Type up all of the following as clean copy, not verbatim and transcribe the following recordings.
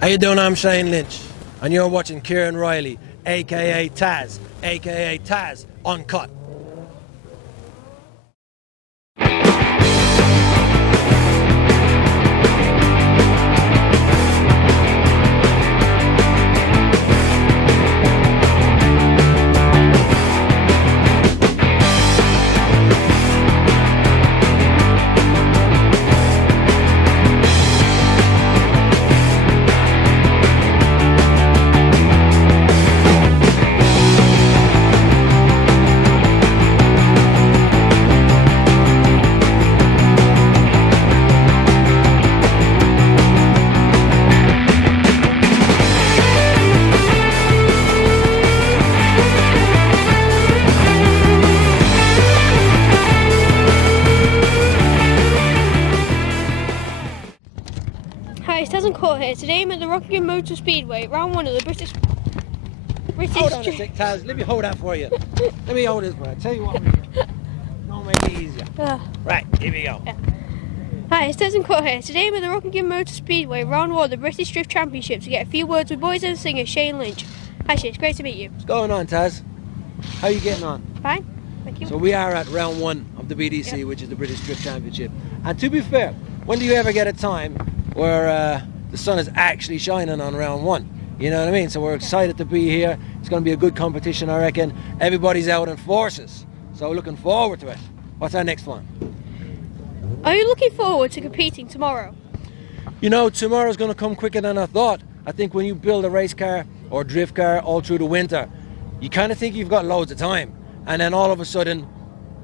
How you doing? I'm Shane Lynch, and you're watching Kieran Riley, aka Taz Uncut. Hi, it's Taz Court here. Today I'm at the Rockingham Motor Speedway, round one of the British Hold on a sec, Taz. Let me hold that for you. Let me hold this for you. Tell you what, don't make it easier. Right, here we go. Yeah. Hi, it's Taz Court here. Today I'm at the Rockingham Motor Speedway, round one of the British Drift Championship to get a few words with Boyzone singer Shane Lynch. Hi Shane, it's great to meet you. What's going on, Taz? How are you getting on? Fine, thank you. So we are at round one of the BDC, Yep. which is the British Drift Championship. And to be fair, when do you ever get a time where the sun is actually shining on round one? You know what I mean? So we're excited to be here. It's going to be a good competition, I reckon. Everybody's out in forces, so looking forward to it. What's our next one? Are you looking forward to competing tomorrow? You know, tomorrow's going to come quicker than I thought. I think when you build a race car or drift car all through the winter, you kind of think you've got loads of time, and then all of a sudden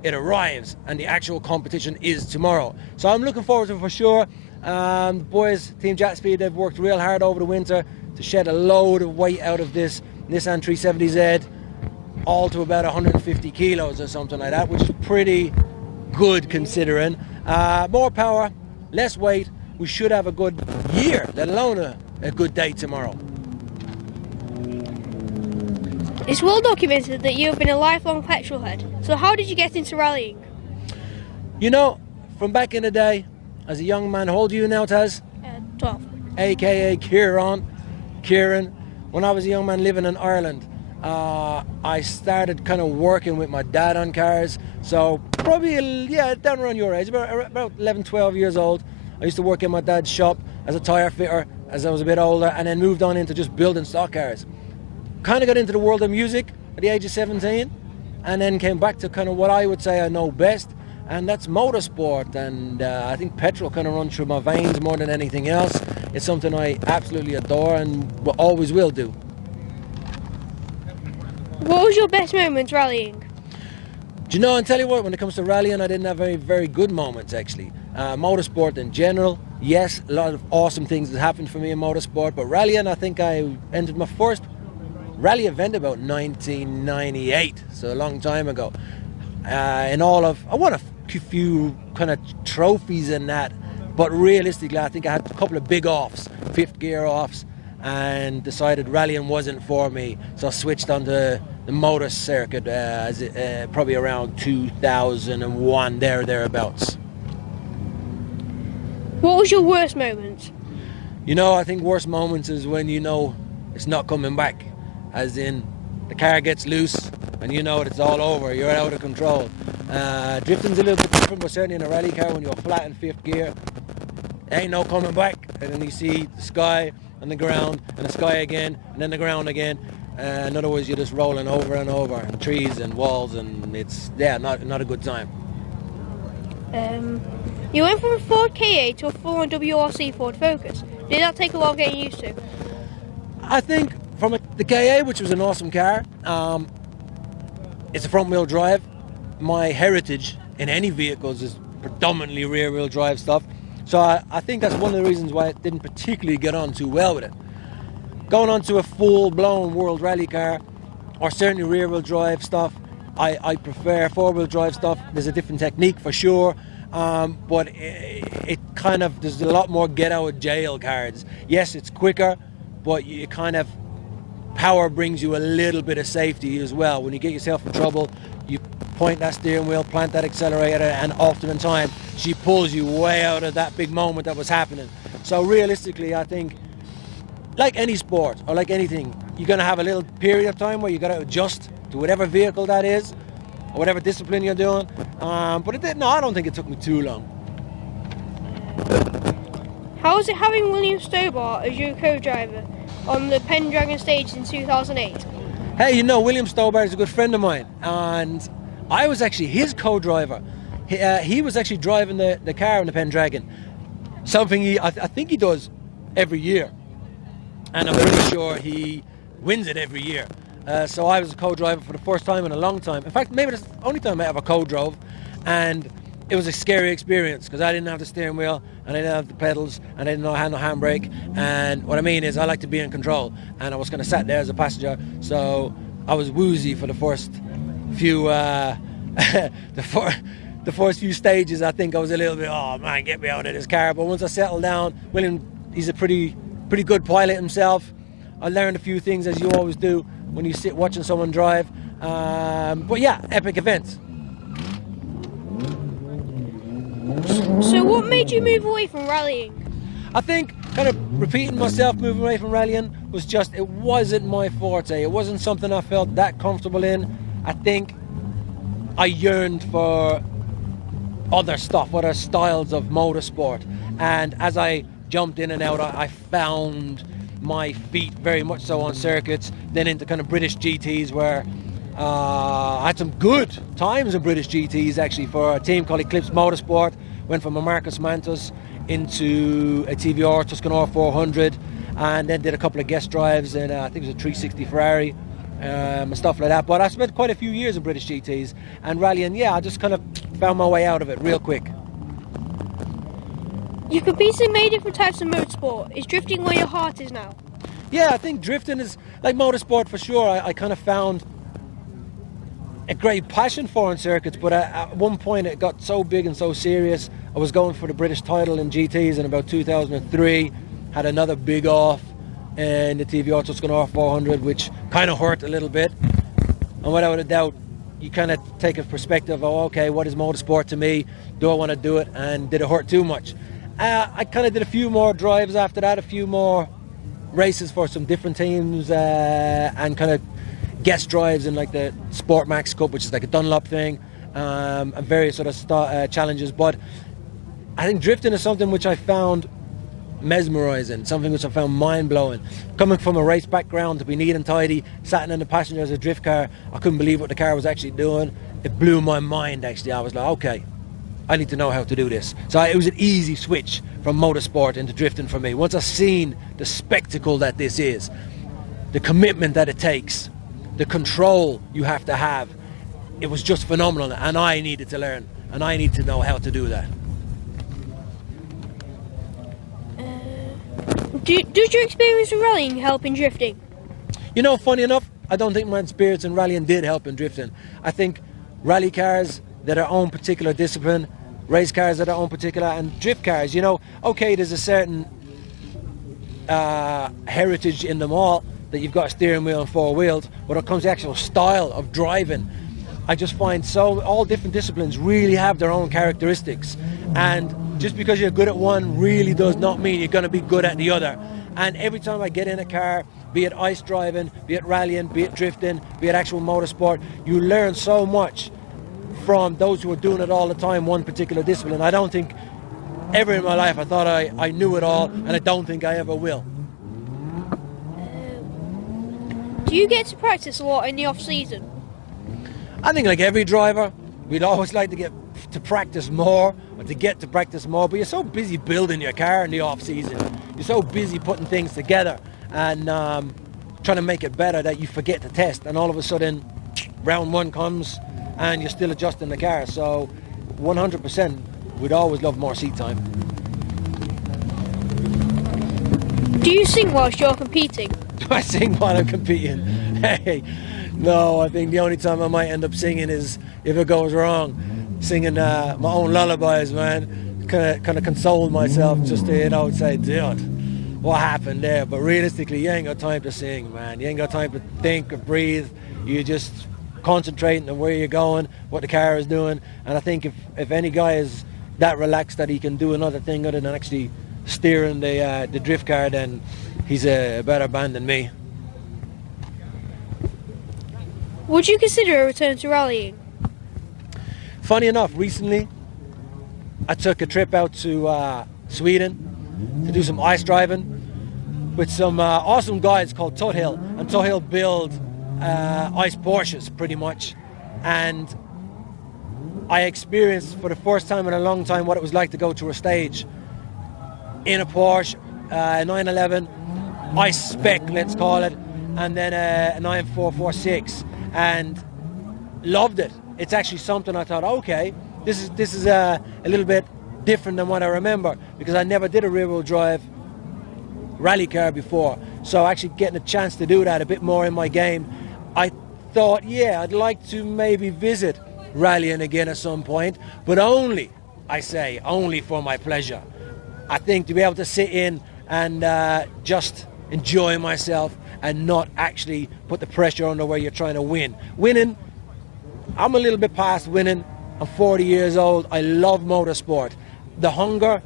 it arrives and the actual competition is tomorrow. So I'm looking forward to it for sure. The boys, Team Jet Speed, they've worked real hard over the winter to shed a load of weight out of this Nissan 370Z, all to about 150 kilos or something like that, which is pretty good considering. More power, less weight. We should have a good year, let alone a good day tomorrow. It's well documented that you have been a lifelong petrol head. So how did you get into rallying? You know, from back in the day, as a young man, how old are you now, Taz? 12. AKA Kieran. When I was a young man living in Ireland, I started kind of working with my dad on cars. So probably, yeah, down around your age, about 11, 12 years old. I used to work in my dad's shop as a tyre fitter as I was a bit older, and then moved on into just building stock cars. Kind of got into the world of music at the age of 17, and then came back to kind of what I would say I know best, and that's motorsport. And I think petrol kind of runs through my veins more than anything else. It's something I absolutely adore and always will do. What was your best moment rallying? Do you know, and tell you what, when it comes to rallying, I didn't have very, very good moments actually. Motorsport in general, yes, a lot of awesome things that happened for me in motorsport, but rallying, I think I entered my first rally event about 1998, so a long time ago. I won a few kind of trophies in that, but realistically I think I had a couple of big offs, fifth gear offs, and decided rallying wasn't for me, so I switched onto the motor circuit probably around 2001, thereabouts. What was your worst moment? You know, I think worst moments is when you know it's not coming back, as in the car gets loose and you know it's all over, you're out of control. Drifting's a little bit different, but certainly in a rally car when you're flat in fifth gear, ain't no coming back. And then you see the sky and the ground and the sky again and then the ground again. In other words, you're just rolling over and over, and trees and walls, and it's, yeah, not a good time. You went from a Ford KA to a full-on WRC Ford Focus. Did that take a while getting used to? I think from the KA, which was an awesome car, it's a front-wheel drive. My heritage in any vehicles is predominantly rear-wheel drive stuff, so I think that's one of the reasons why I didn't particularly get on too well with it. Going on to a full-blown world rally car, or certainly rear-wheel drive stuff, I prefer four-wheel drive stuff. There's a different technique for sure, but it kind of, there's a lot more get-out-of-jail cards. Yes, it's quicker, but you kind of, power brings you a little bit of safety as well. When you get yourself in trouble, you point that steering wheel, plant that accelerator, and often in time, she pulls you way out of that big moment that was happening. So realistically, I think like any sport or like anything, you're going to have a little period of time where you got to adjust to whatever vehicle that is or whatever discipline you're doing. But it did, no, I don't think it took me too long. How was it having William Stobart as your co-driver on the Pendragon stage in 2008? Hey, you know, William Stobart is a good friend of mine, and I was actually his co-driver. He was actually driving the car in the Pendragon, something I think he does every year, and I'm pretty sure he wins it every year. So I was a co-driver for the first time in a long time. In fact, maybe that's the only time I ever co-drove, and it was a scary experience because I didn't have the steering wheel and I didn't have the pedals and I didn't know I had no handbrake. And what I mean is I like to be in control, and I was kind of sat there as a passenger, so I was woozy for the first few the first few stages. I think I was a little bit, oh man, get me out of this car. But once I settled down, William, he's a pretty good pilot himself. I learned a few things, as you always do when you sit watching someone drive. But yeah, epic event. So what made you move away from rallying? I think kind of repeating myself, moving away from rallying was just, it wasn't my forte. It wasn't something I felt that comfortable in. I think I yearned for other stuff, other styles of motorsport. And as I jumped in and out, I found my feet very much so on circuits, then into kind of British GTs where I had some good times in British GTs actually for a team called Eclipse Motorsport. Went from a Marcus Mantus into a TVR Tuscan 400, and then did a couple of guest drives in I think it was a 360 Ferrari and stuff like that. But I spent quite a few years in British GTs and rallying. Yeah, I just kind of found my way out of it real quick. You competed in many different types of motorsport. Is drifting where your heart is now? Yeah, I think drifting is like motorsport for sure. I kind of found a great passion for on circuits, but at one point it got so big and so serious. I was going for the British title in GTs in about 2003, had another big off in the TVR Tuscan R400, which kind of hurt a little bit. And without a doubt, you kind of take a perspective of, okay, what is motorsport to me? Do I want to do it? And did it hurt too much? I kind of did a few more drives after that, a few more races for some different teams, and kind of guest drives in like the Sport Max Cup, which is like a Dunlop thing, and various sort of challenges. But I think drifting is something which I found mesmerizing, something which I found mind-blowing. Coming from a race background, to be neat and tidy, sat in the passenger as a drift car, I couldn't believe what the car was actually doing. It blew my mind actually. I was like, okay, I need to know how to do this. So it was an easy switch from motorsport into drifting for me. Once I seen the spectacle that this is, the commitment that it takes, the control you have to have, it was just phenomenal, and I needed to learn, and I need to know how to do that. Does your experience with rallying help in drifting? You know, funny enough, I don't think my experience in rallying did help in drifting. I think rally cars, they're their own particular discipline, race cars are their own particular, and drift cars, you know, okay, there's a certain heritage in them all, that you've got a steering wheel and four wheels, but when it comes to the actual style of driving, I just find all different disciplines really have their own characteristics, and just because you're good at one really does not mean you're going to be good at the other. And every time I get in a car, be it ice driving, be it rallying, be it drifting, be it actual motorsport, you learn so much from those who are doing it all the time, one particular discipline. I don't think ever in my life I thought I knew it all, and I don't think I ever will. Do you get to practice a lot in the off-season? I think like every driver, we'd always like to get to practice more, or to get to practice more, but you're so busy building your car in the off-season. You're so busy putting things together and trying to make it better that you forget to test, and all of a sudden round one comes and you're still adjusting the car. So 100%, we'd always love more seat time. Do you sing whilst you're competing? Do I sing while I'm competing? Hey, no, I think the only time I might end up singing is if it goes wrong. Singing my own lullabies, man. Kind of console myself just to, you know, say, dude, what happened there? But realistically, you ain't got time to sing, man. You ain't got time to think or breathe. You just concentrating on where you're going, what the car is doing. And I think if any guy is that relaxed that he can do another thing other than actually steering the drift car, then he's a better band than me. Would you consider a return to rallying? Funny enough, recently I took a trip out to Sweden to do some ice driving with some awesome guys called Tuthill, and Tuthill build ice Porsches pretty much, and I experienced for the first time in a long time what it was like to go to a stage in a Porsche 911 ice spec, let's call it, and then a 9446, and loved it. It's actually something I thought, okay, this is a little bit different than what I remember, because I never did a rear-wheel drive rally car before. So actually getting a chance to do that a bit more in my game, I thought, yeah, I'd like to maybe visit rallying again at some point, but only, I say, only for my pleasure. I think to be able to sit in and just enjoy myself and not actually put the pressure under where you're trying to win. Winning, I'm a little bit past winning. I'm 40 years old. I love motorsport. The hunger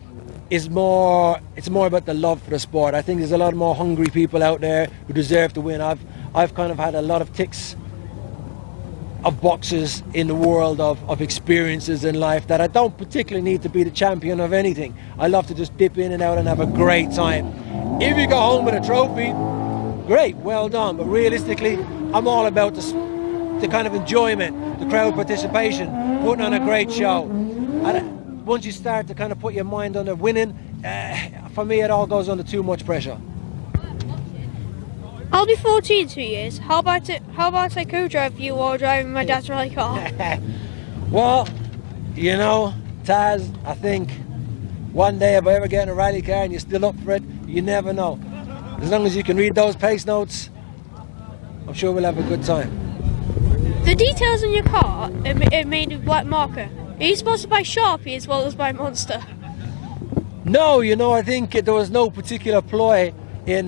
is more, it's more about the love for the sport. I think there's a lot more hungry people out there who deserve to win. I've kind of had a lot of ticks of boxes in the world of experiences in life that I don't particularly need to be the champion of anything. I love to just dip in and out and have a great time. If you go home with a trophy, great, well done. But realistically, I'm all about the kind of enjoyment, the crowd participation, putting on a great show. And once you start to kind of put your mind on the winning, for me it all goes under too much pressure. I'll be 40 in 2 years. How about I co-drive you while driving my dad's rally car? Well, you know, Taz, I think one day if I ever get in a rally car and you're still up for it, you never know. As long as you can read those pace notes, I'm sure we'll have a good time. The details on your car are made with black marker. Are you sponsored by Sharpie as well as by Monster? No, you know, I think there was no particular ploy in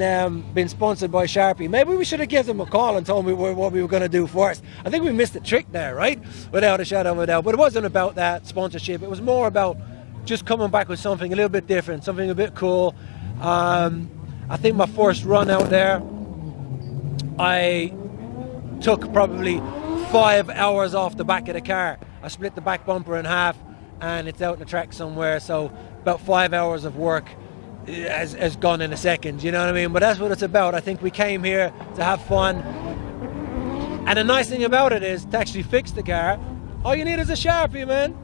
being sponsored by Sharpie. Maybe we should have given them a call and told me what we were going to do first. I think we missed the trick there, right? Without a shadow of a doubt. But it wasn't about that sponsorship. It was more about just coming back with something a little bit different, something a bit cool. I think my first run out there, I took probably 5 hours off the back of the car. I split the back bumper in half and it's out in the track somewhere, so about 5 hours of work has gone in a second, you know what I mean? But that's what it's about. I think we came here to have fun, and the nice thing about it is to actually fix the car, all you need is a Sharpie, man.